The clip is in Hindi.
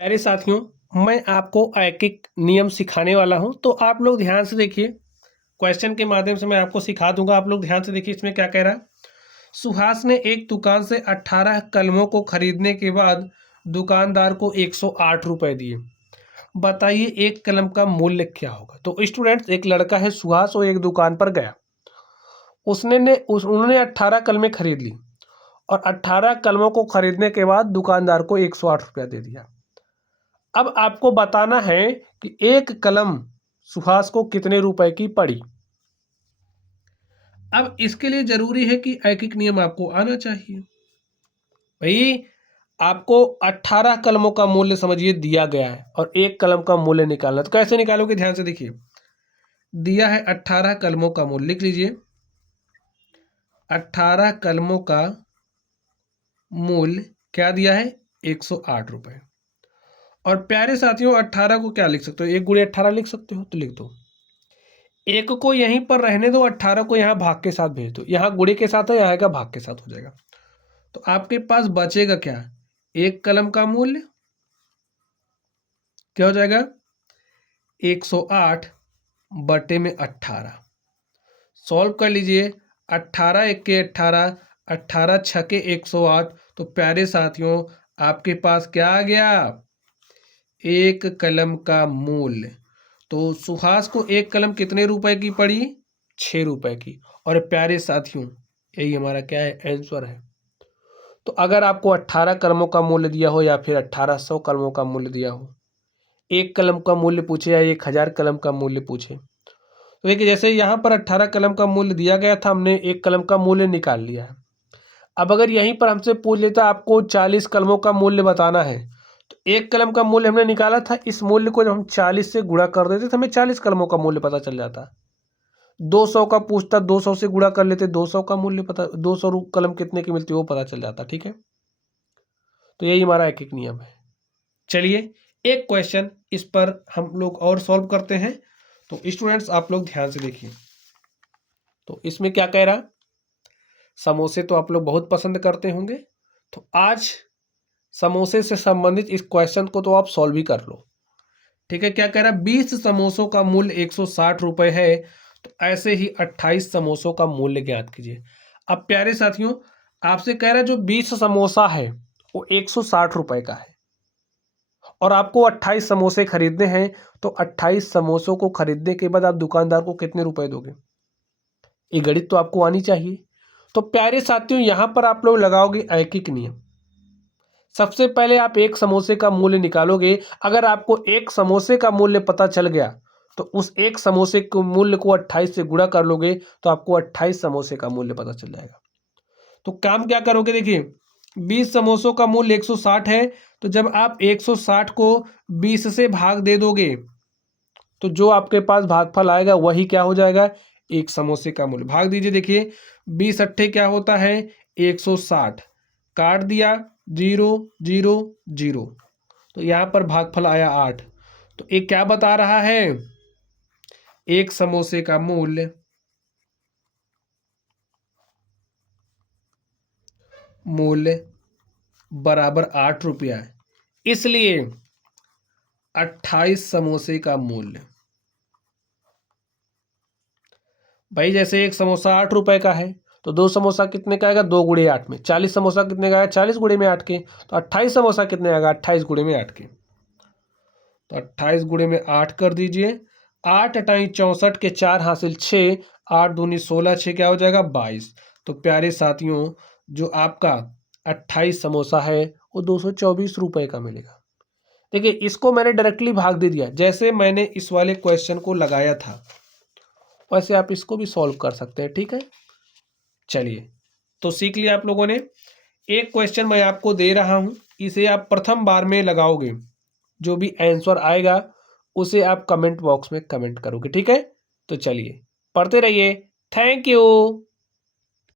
प्यारे साथियों, मैं आपको एक एक नियम सिखाने वाला हूं, तो आप लोग ध्यान से देखिए। क्वेश्चन के माध्यम से मैं आपको सिखा दूंगा। आप लोग ध्यान से देखिए इसमें क्या कह रहा है। सुहास ने एक दुकान से 18 कलमों को खरीदने के बाद दुकानदार को 108 रुपए दिए। बताइए एक कलम का मूल्य क्या होगा। तो स्टूडेंट्स, एक लड़का है सुहास, वो एक दुकान पर गया। उन्होंने 18 कलमें खरीद ली और 18 कलमों को खरीदने के बाद दुकानदार को 108 रुपया दे दिया। अब आपको बताना है कि एक कलम सुहास को कितने रुपए की पड़ी। अब इसके लिए जरूरी है कि एक एक नियम आपको आना चाहिए। भाई, आपको 18 कलमों का मूल्य समझिए दिया गया है और एक कलम का मूल्य निकालना। तो कैसे निकालोगे, ध्यान से देखिए। दिया है 18 कलमों का मूल्य, लिख लीजिए 18 कलमों का मूल्य क्या दिया है, 108 रुपए। और प्यारे साथियों, 18 को क्या लिख सकते हो, 1 × 18 लिख सकते हो, तो लिख दो। एक को यहीं पर रहने दो, 18 को यहाँ भाग के साथ भेज दो। यहाँ गुणे के साथ है, यहाँ का भाग के साथ हो जाएगा। तो आपके पास बचेगा क्या, एक कलम का मूल्य क्या हो जाएगा, 108 बटे में 18। सॉल्व कर लीजिए। 18 × 1 = 18, 18 × 6 = 108। तो प्यारे साथियों, आपके पास क्या आ गया, एक कलम का मूल्य। तो सुहास को एक कलम कितने रुपए की पड़ी, 6 रुपए की। और प्यारे साथियों, यही हमारा क्या है, आंसर है। तो अगर आपको 18 कलमों का मूल्य दिया हो या फिर 1800 कलमों का मूल्य दिया हो, एक कलम का मूल्य पूछे या 1000 कलम का मूल्य पूछे, तो देखिए जैसे यहाँ पर 18 कलम का मूल्य दिया गया था, हमने एक कलम का मूल्य निकाल लिया है। अब अगर यहीं पर हमसे पूछ लेता आपको 40 कलमों का मूल्य बताना है, तो एक कलम का मूल्य हमने निकाला था, इस मूल्य को जब हम 40 से गुणा कर देते तो हमें 40 कलमों का मूल्य पता चल जाता। 200 का पूछता, 200 से गुणा कर लेते, 200 का मूल्य पता, 200 कलम कितने की मिलती है वो पता चल जाता। ठीक है, तो यही हमारा एक एक नियम है। चलिए एक क्वेश्चन इस पर हम लोग और सॉल्व करते हैं। तो स्टूडेंट्स, आप लोग ध्यान से देखिए। तो इसमें क्या कह रहा, समोसे तो आप लोग बहुत पसंद करते होंगे, तो आज समोसे से संबंधित इस क्वेश्चन को तो आप सॉल्व ही कर लो। ठीक है, क्या कह रहा है, 20 समोसों का मूल्य 160 रुपए है, तो ऐसे ही 28 समोसों का मूल्य ज्ञात कीजिए। अब प्यारे साथियों, आपसे कह रहा है जो 20 समोसा है वो 160 रुपए का है और आपको 28 समोसे खरीदने हैं, तो 28 समोसों को खरीदने के बाद आप दुकानदार को कितने रुपए दोगे। ये गणित तो आपको आनी चाहिए। तो प्यारे साथियों, यहां पर आप लोग लगाओगे एक एक नियम। सबसे पहले आप एक समोसे का मूल्य निकालोगे। अगर आपको एक समोसे का मूल्य पता चल गया, तो उस एक समोसे के मूल्य को 28 से गुणा कर लोगे, तो आपको 28 समोसे का मूल्य पता चल जाएगा। तो काम क्या करोगे, देखिए 20 समोसों का मूल्य 160 है, तो जब आप 160 को 20 से भाग दे दोगे, तो जो आपके पास भागफल आएगा वही क्या हो जाएगा, एक समोसे का मूल्य। भाग दीजिए, देखिए 20 अट्ठे क्या होता है, 160, काट दिया 0 0 0, तो यहाँ पर भागफल आया 8। तो ये क्या बता रहा है, एक समोसे का मूल्य बराबर 8 रुपया है, इसलिए 28 समोसे का मूल्य। भाई जैसे एक समोसा 8 रुपए का है, तो दो समोसा कितने का आएगा, 2 × 8 में 40 समोसा कितने का आएगा, 40 × 8 के। तो 28 समोसा कितने आएगा, 28 × 8 के। तो 28 × 8 कर दीजिए। 8 × 64 के 4 हासिल 6, 8 दूनी 16, 6 क्या हो जाएगा, 22। तो प्यारे साथियों, जो आपका 28 समोसा है वो 224 रुपए का मिलेगा। देखिए इसको मैंने डायरेक्टली भाग दे दिया, जैसे मैंने इस वाले क्वेश्चन को लगाया था वैसे आप इसको भी सॉल्व कर सकते हैं। ठीक है, चलिए तो सीख लिया आप लोगों ने। एक क्वेश्चन मैं आपको दे रहा हूं, इसे आप प्रथम बार में लगाओगे, जो भी आंसर आएगा उसे आप कमेंट बॉक्स में कमेंट करोगे। ठीक है, तो चलिए पढ़ते रहिए। Thank you.